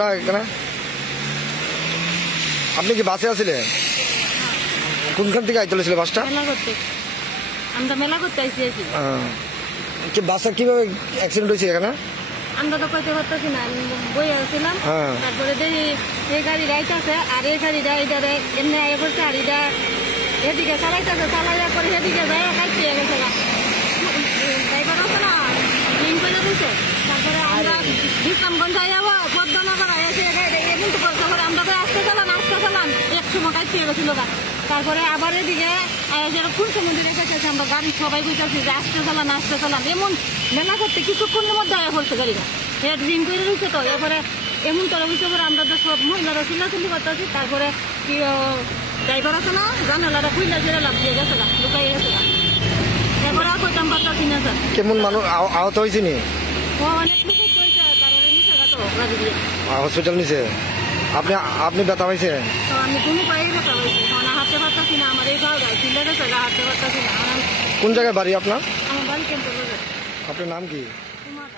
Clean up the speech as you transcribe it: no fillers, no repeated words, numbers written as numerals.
ঘটনাটা এখানে? আপনি কি বাসে আসছিলেন? কোনখান থেকে আইতে ছিল বাসটা? আমরা মেলা করতে আইছি। কি বাসটা কিভাবে অ্যাক্সিডেন্ট হয়েছে এখানে? আমরা তো কইতে পারতেছি না, বই আসছিলাম। তারপরে দেখি এই গাড়ি রাইতেছে, আর এই গাড়িটা এটারে এমনি আগে করছে, আর এটা এদিকে চালাইতেছে, চালাইয়া করে এদিকে যায় কাটতে গেছে। ড্রাইভার আছে না, লিঙ্ক করে দিচ্ছে। তারপরে আমরা বিশ্রামগঞ্জ যাবো, পদ্মনগর এসে এমন তো করতে পারে, আমরা তো আসতে চালান এক সময় কাটতে গেছিল। তারপরে আবার এদিকে ফুলকে মন্দিরে গেছে, আমরা গাড়ি সবাই বুঝতেছি যে আসতে চালান এমন মেলা করতে কিছুক্ষণের মধ্যে আয়া পড়ছে গাড়িটা। ড্রিঙ্ক করে রয়েছে তো, এরপরে এমন করে বুঝতে পারে আমরা তো সব মহিলারা চিল্লাচিল্লি করতেছি। তারপরে কি ড্রাইভার আছে না, জানালাটা খুইলা ছেড়ে লাভ দিয়ে গেছে, লুকাই গেছে। এরপরে কইতাম পারতাছি না স্যার। কেমন মানুষ আহত হয়েছে নি? ও অনেক লোক হয়েছে, তারপরে নিচে গেছে গাড়ি দিয়ে হসপিটাল নিচে। আপনি ব্যথা পাইছে? তো আমি কোনো পায়ে ব্যথা পাইছি, হাঁটতে পারতাছি না। আমার এই গাড়ি চিল্লা গেছে, হাঁটতে পারতাছি না। কোন জায়গায় বাড়ি আপনার? আমার বাড়ি কেন্দ্র। আপনার নাম কি? তোমার